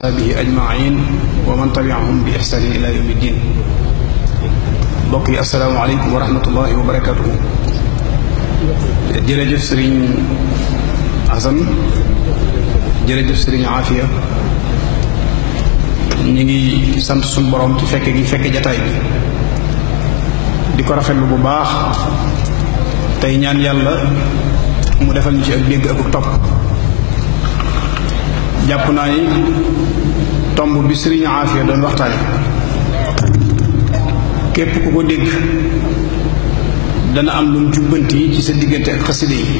bihi ajmain wa man tabiahum bi ihsanin ila yawmi ddin. mbokk yi assalaamu aleykum wa rahmatullahi wa barakatuhu. jërëjëf sëriñ Asan, jërëjëf sëriñ Aafiya, ñu ngi sant suñu borom ci fekke gi fekke jataay bi di ko rafetlu bu baax tey ñaan yàlla mu defal ñu ci ak dégg ak topp. jàpp naa ni tomb bi sëriñ Aafiya doon waxtaane képp ku ko dégg dana am lu mu jubbanti ci sa diggante ak xaside yi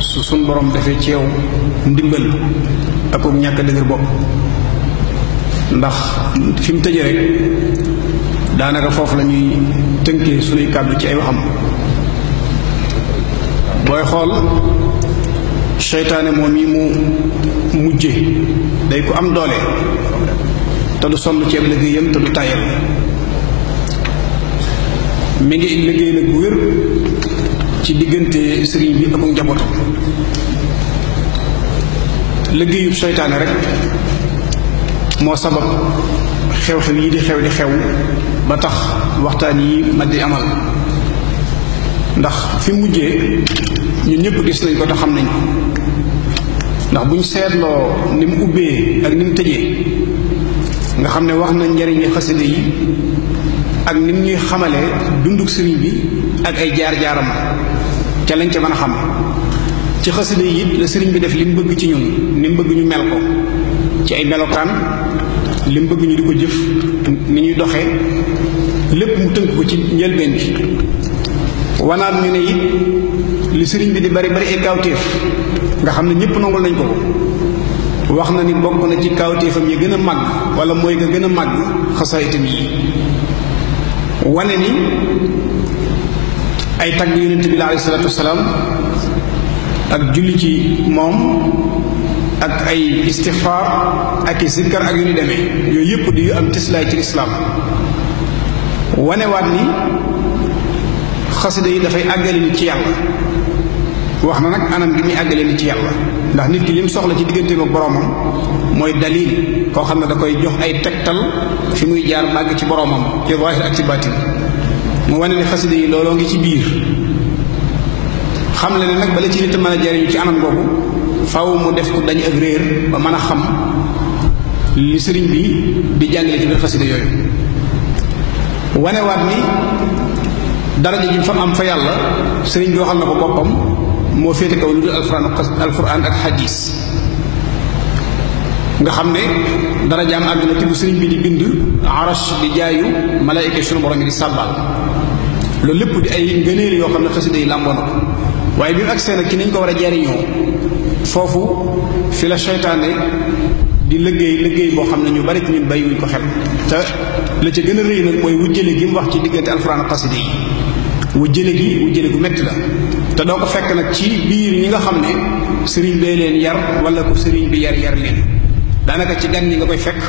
su suñ borom defee ci yow ndimbal ak ñàkk a dëgër bopp. ndax fi mu tëjee rek daanaka foofu la ñuy tënkee suñuy kàddu ci ay waxam. booy xool seytaane moom yi mu mujje day ko am doole te du sonn ci ab liggéeyam te du tàyyal. mi ngi liggéey nag bu wér ci diggante sëriñ bi ak njabootam. liggéeyub seytaane rek moo sabab xew-xew yi di xew ba tax waxtaan yi ma di amal. ndax fi mujjee ñun ñëpp gis nañ ko te xam nañ ko. ndax buñ seetloo ni mu ubbee ak ni mu tëjee nga xam ne wax na njariñi xaside yi ak ni mu ñuy xamalee dunduk sëriñ bi ak ay jaar-jaaram ca lañ ca mën a xam. ci xaside yi it la sëriñ bi def li mu bëgg ci ñun, ni mu bëgg ñu mel ko ci ay melokaan, li mu bëgg ñu di ko jëf, ni ñuy doxee lépp mu tënk ko ci njëlbeen bi. wanaat ñu ne it li sëriñ bi di bari bari ay kaawteef nga xam ne ñëpp nangul nañ ko wax na ni bokk na ci kaawteefam yi gën a màgg wala mooy nga gën a màgg xasaayitam yi. wane ni ay tagg yonent bi alayhi salaatu wasalaam ak julli ci moom ak ay istixfaar ak i zikkar ak yu ni demee yooyu yëpp di yu am tislaay ci lislaam. wanewaat ni xasida yi dafay àggale nit ci yàlla. wax na nag anam gi muy àggale nit ci yàlla ndax nit ki lim soxla ci digganteem ak boroomam mooy dalil koo xam ne da koy jox ay tegtal fi muy jaar bàgg ci boroomam ci zaahir ak ci baatin. mu wane ne xasida yi looloo ngi ci biir. xam le ne nag bala ci nit mën a jariñu ci anam googu faaw mu def ko dañ ak réer ba mën a xam li sëriñ bi di jàngale ci biir xasida yooyu. wanewaat ni daraja ji fa am fa yàlla sëriñ bi waxal na ko boppam moo féete kaw lu dul alquran ak xadiis. nga xam ne darajaam àgg na te bu sëriñ bi di bind arash di jaayu malaayika sunu borom yi di sàbbaal. loolu lépp di ay ngëneel yoo xam ne xasida yi làmboo na ko. waaye bi mu agsee nag ci niñ ko war a jariñoo foofu fi la seytaane di liggéey boo xam ne ñu bari ci ñun bàyyiwuñ ko xel. te la ca gën a rëy nag mooy wujjale gi mu wax ci diggante alquran ak xasida yi. wujjale gu metti la te doo ko fekk nag ci biir ñi nga xam ne sëriñ bee leen yar wala ko sëriñ bi yar leen. daanaka ci gan ñi nga koy fekk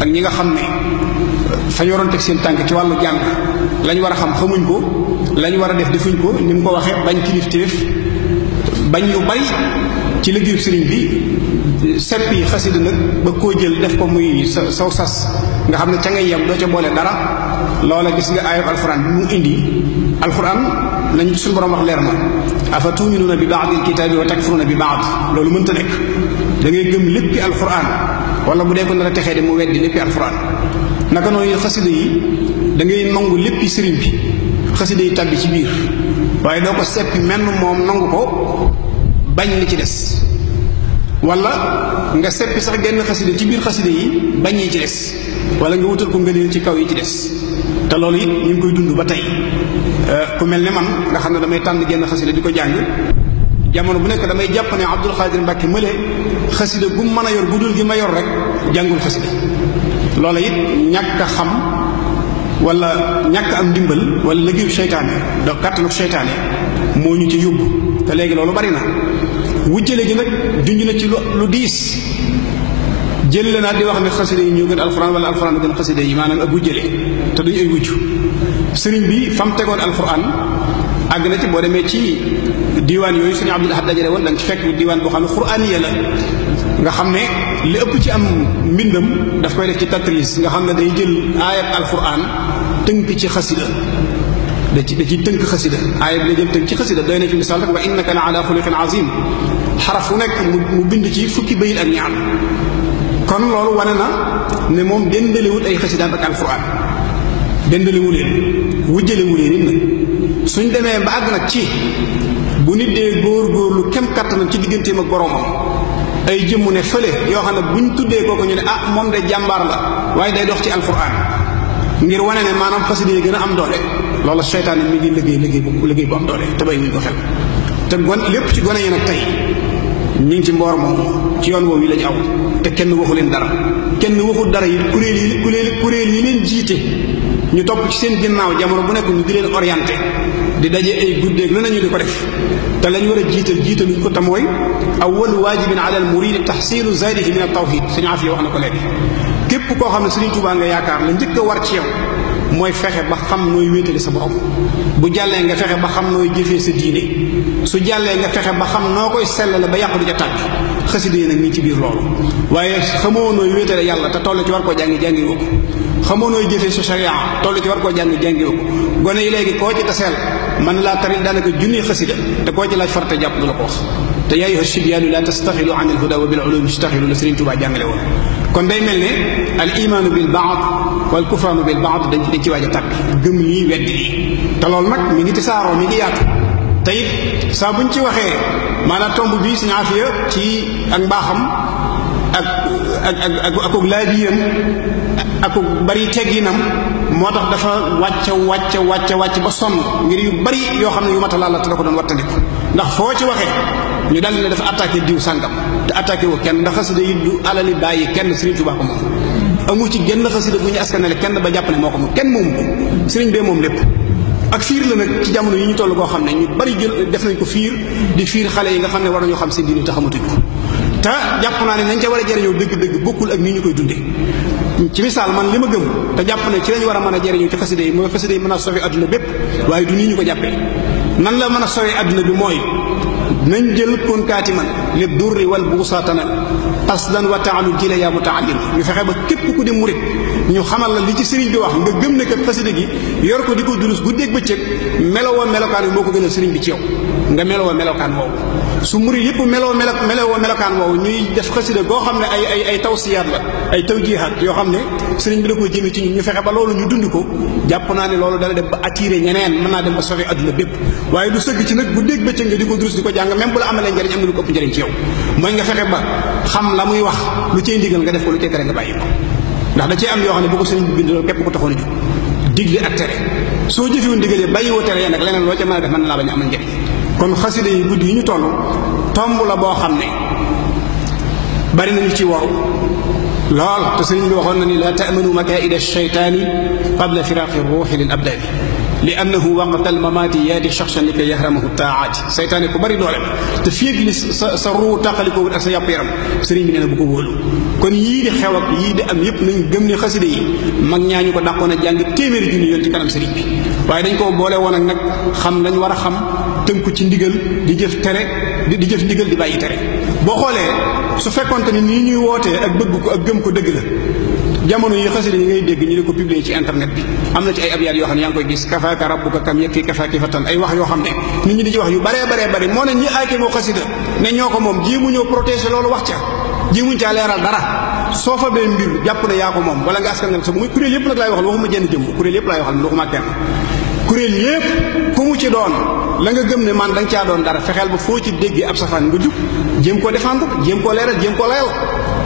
ak ñi nga xam ne fa yoroon teg seen tànk ci wàllu jàng lañ war a xam xamuñ ko, lañ war a def defuñ ko, ni mu ko waxee bañ kilifteef bañ yu bari ci liggéeyu sëriñ bi. seppi xasida nag ba koo jël def ko muy saw sas nga xam ne ca ngay yem doo ca boole dara. loola gis nga aayab alxuraan bi mu indi. alxuraan nañu suñu borom wax leer na afa tuminuuna bi baadil kitaabi wa takfuruuna bi baad. loolu mënta nekk. da ngay gëm léppi alxuraan wala bu dee ko nar a texee de mu weddi léppi alxuraan. naka noonu xasida yi da ngay nangu léppi sëriñ bi xasida yi tàbbi ci biir waaye doo ko seppi menn moom nangu ko bañ li ci des. wala nga seppi sax genn xasida ci biir xasida yi bañ yi ci des wala nga wutal ko ngëneel ci kaw yi ci des. te loolu it ñu ngi koy dund ba tey. ku mel ne man nga xam ne damay tànn genn xasida di ko jàng jamono bu nekk damay jàpp ne Abdul Xaadir Mbàkke mële xasida gu mën a yor gudul gi ma yor rek jàngul xasida. loola it ñàkk a xam wala ñàkk am ndimbal wala liggéeyu seytaane do kàttanu seytaane moo ñu ci yóbbu. te léegi loolu bari na. wujjale gi nag junj na ci lu diis. jël la naa di wax ne xasida yi ñoo gën alxuraan wala alxuraan a gën xasida yi maanaam ak wujjale te duñu ay wujj. sëriñ bi fa mu tegoon alxuraan àgg na ci boo demee ci diiwaan yooyu suñu Abdul Ahad dajale woon da nga ci fekk diiwaan boo xam ne xuraaniya la nga xam ne li ëpp ci am mbindam daf koy def ci tatris nga xam ne day jël aayab alquran tënk ci xasida da ci tënk xasida aayab la jël tënk ci xasida doy na ci misaal rek wa innaka la ala xuluqin azim xaraf fu nekk mu bind ci fukki bayit ak ñaar kon loolu wane na ne moom dendalewut ay xasidaam ak alquran dendalewu leen wujjalewu leen it nag suñ demee ba àgg nag ci bu nit dee góor-góorlu kem kattanam ci digganteem ak boroomam ay jëmmu ne fële yoo xam ne buñ tuddee kooku ñu ne ah moom de jàmbaar la waaye day dox ci alquran ngir wane ne maanaam xasida yi gën a am doole loolu seytaane mi ngi liggéey bu am doole te bay wuñ ko xel te lépp ci gone yi nag tey ñu ngi ci mboor moom ci yoon woowu yi lañu aw te kenn waxu leen dara kenn waxul dara yi kuréel yi leen jiite ñu topp ci seen ginnaaw jamono bu nekk ñu di leen orienté di daje ay guddeeg lu nañu di ko def te lañ war a jiitaluñ ko te mooy awwalu waajibin ala al muridi tahsilu zaadihi min al tawhid suñu afiya wax na ko léegi képp koo xam ne Sëriñ Tuubaa nga yaakaar la njëkk a war ci yow mooy fexe ba xam nooy wéetale sa borom bu jàllee nga fexe ba xam nooy jëfee sa diine su jàllee nga fexe ba xam noo koy sellale ba yàqu du ca tàbbi xasida yi nag nii ci biir loolu waaye xamoo nooy wéetale yàlla te toll ci war koo jàngi woo ko xamoo nooy jëfee sa sharia toll ci war koo jàngi woo ko gone yi léegi koo ci taseel man laa taril daanaka junni xasida te koo ci laaj farata jàpp du la ko wax te yaa ayyuha shibyaanu laa tastaxilu an il huda wa bil ulumi istaxilu la Sëriñ Tuubaa jàngale woon kon day mel ne al imaanu bil baad wal kufraanu bil baad dañ ci waaj a tàbbi gëm lii weddi lii te loolu nag mi ngi tisaaroo mi ngi yaatu te it saa buñ ci waxee maanaam tomb bii Sëriñ Afiya ci ak mbaaxam ak laabiyam ak bari tegginam moo tax dafa wàcc ba sonn ngir yu bari yoo xam ne yu mata laal la te da ko doon wattandiku ndax foo ci waxee ñu dal ne dafa attaqué diw sàngam te attaqué wu kenn ndax xasida yi du alali bàyyi kenn Sëriñ Tuubaa ko moom amu ci genn xasida bu ñu askanale kenn ba jàpp ne moo ko moom kenn moomu ko sëriñ bee moom lépp ak fiir la nag ci jamono yi ñu toll koo xam ne ñu bari jël def nañ ko fiir di fiir xale yi nga xam ne war nañoo xam seen diine te xamatuñ ko te jàpp naa ne nañ ca war a jëriñoo dëgg-dëgg bokkul ak nii ñu koy dundee ci misaal man li ma gëm te jàpp ne ci lañu war a mën a jëriñoo ci xasida yi mooy xasida yi mën a sauver adduna bépp waaye du nii ñu ko jàppee nan la mën a sauver adduna bi mooy nañ jël kon kaatiman li durri wal buusaatanal qasdan wa taalu jila yaa mutaallim ñu fexe ba képp ku di murit ñu xamal la li ci sëriñ bi wax nga gëm ne kat xasida gi yor ko di ko durus guddeeg bëccëg melowoo melokaan bi moo ko gënal sëriñ bi ci yow nga melowoo melokaan woowu su murit yëpp melowoo melokaan woowu ñuy def xasida goo xam ne ay tawsiyaat la ay tawjihaat yoo xam ne sëriñ bi da koo jëmee ci ñu fexe ba loolu ñu dund ko jàpp naa ne loolu dana dem ba attiré ñeneen mën naa dem ba sauver adduna bépp waaye du sëgg ci nag guddeeg bëccëg nga di ko durus di ko jàng même bu la amalee njëriñ am na lu ko ëpp njëriñ ci yow mooy nga fexe ba xam la muy wax lu cay ndigal nga def ko lu cay tere nga bàyyi ko ndax da cee am yoo xam ne boo ko sëriñ bi bind loolu képp ko taxoon a jóg digle ak tere soo jëfewu ndigalee bàyyi woo tere nag leneen loo ca mën a def mën na laa bañ a amal njëriñ kon xasida yi guddi yi ñu toll tomb la boo xam ne bari nañu ci waru lool te sëriñ bi waxoon na ni la ta'manu makaa'ida shaytaani qabla firaaqi ruuxi lil abdaani li annahu waqta almamaati yaati shaxsan li kay yahramahu taaati saytaane ku bari doole te fii ak li sa ruu tàqalikoo ak sa yàpp yaram sëriñ bi nee na bu ko wóolu kon yii di xew ak yii di am yépp nañ gëm ne xasida yi mag ñaañu ko dàqoon a jàng téeméeri junni yoon ci kanam sëriñ bi waaye dañ koo boole woon ak nag xam lañ war a xam tënku ci ndigal di jëf tere di jëf ndigal di bàyyi tere boo xoolee su fekkonte ni nii ñuy wootee ak bëgg ko ak gëm ko dëgg la jamono yi xasida yi ngay dégg ñu di ko publier ci internet bi am na ci ay abyaat yoo xam ne yaa ngi koy gis kafaaka rabbuka kam yakfi kafaaki fatan ay wax yoo xam ne nit ñi di ci wax yu baree bari moo ne ñi aake moo xasida ne ñoo ko moom jéemu ñoo protéger loolu wax ca jéemuñ caa leeral dara soo fa bee mbir jàpp ne yaa ko moom wala nga askan nga sa muy kuréel yëpp nag laay waxal waxuma jenn jëmm kuréel yëpp laay waxal waxuma kenn kuréel yëpp ku mu ci doon la nga gëm ne man da nga caa doon dara fexeel ba foo ci déggee ab safaan nga jub jéem koo défendre jéem koo leeral jéem koo layal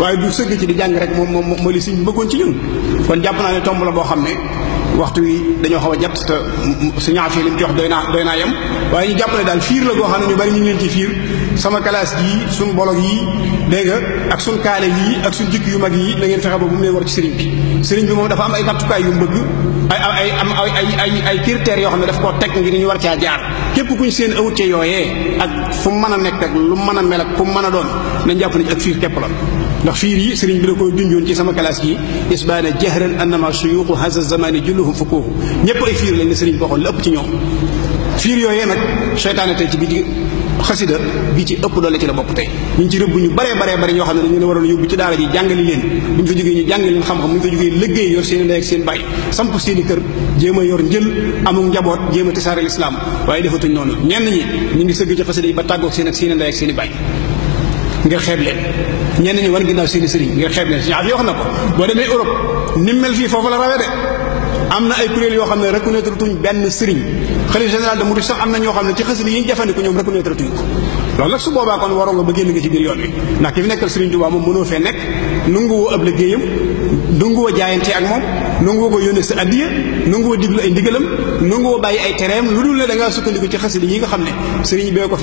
waaye du sëgg ci di jàng rek moom li suñ bëggoon ci ñun kon jàpp naa ne tomb la boo xam ne waxtu wi dañoo xaw a jàpp te su ñaa fii li mu ci wax doy naa yem waaye ñu jàpp ne daal fiir la goo xam ne ñu bari ñu ngi leen ci fiir sama classe yii suñ bolog yii dégg nga ak suñ kaale yii ak suñ jikk yu mag yii da ngeen fexe ba bu mu leen war ci sëriñ bi moom dafa am ay nattukaay yu mu bëgg ay critères yoo xam ne daf koo teg ngir ñu war caa jaar képp kuñ seen awut ca yooyee ak fu mu mën a nekk ak lu mu mën a mel ak fu mu mën a doon nañ jàpp ne ak fiir képp la ndax fiir yi sëriñ bi da koy junjoon ci sama classe yi isbaana jahran annama suyuuxu haza zamani julluhum fukuuhu ñëpp ay fiir lañ ne sëriñ bi waxoon la ëpp ci ñoom fiir yooyee nag seytaane tey ci biir xasida bi ci ëpp doole ci la bokk tey ñu ngi ci rëbb ñu baree bari ñoo xam ne dañu leen waroon yóbbu ci daara ji jàngali leen bu ñu fa jógee ñu jàngali leen xam-xam bu ñu fa jógee liggéey yor seen ndey ak seen bàyyi samp seen i kër jéem a yor njël amul njaboot jéem a tasaare lislaam waaye defatuñ noonu ñenn ñi ñu ngi sëgg ci xasida yi ba tàggoog seen ak seen ndey ak seen i bàyyi ngir xeeb leen ñenn ñi wan ginnaaw seen i sëriñ ngir xeeb leen si yoo xam na ko boo demee Europe ni mel fii foofu la rawee de am na ay kuréel yoo xam ne reconnaître tuñ benn sëriñ xalifa général de Mouride sax am na ñoo xam ne ci xasida yi ñu jëfandiku ñoom reconnaître tuñ ko loolu nag su boobaa kon waroo nga ba génn nga ci biir yoon wi ndax ki fi nekkal Sëriñ Tuubaa moom mënoo fee nekk nanguwoo ab liggéeyam nanguwoo jaayante ak moom nanguwoo ko yónnee sa addiya nanguwoo diglu ay ndigalam nanguwoo bàyyi ay tereem lu dul ne da ngaa sukkandiku ci xasida yi nga xam ne sëriñ bee ko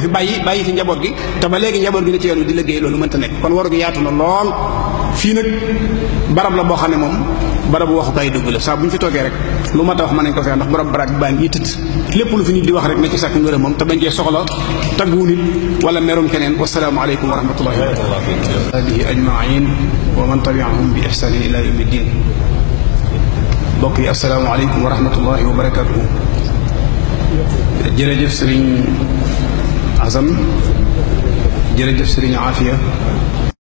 fi bàyyi fi njaboot gi te ba léegi njaboot gi ne ci yoon wi di liggéey loolu mënta nekk kon waru gi yaatu na lool fii nag barab la boo xam ne moom barabu waxukaay dëgg la saa bu ñu fi toogee rek lu mat a wax mën nañ ko fexe ndax barab baa ngi tëdd lépp lu fi nit di wax rek na ci sàkk ngërëm moom te bañ cee soxla taggu nit wala merum keneen wasalaamu aleykum wa rahmatullahi wa barakatuh hadihi ajmain wa man tabiahum bi ihsanin ila yawmi ddin mbokk yi asalaamu aleykum wa rahmatullahi wa barakatuh jërëjëf sëriñ Azam jërëjëf sëriñ Afia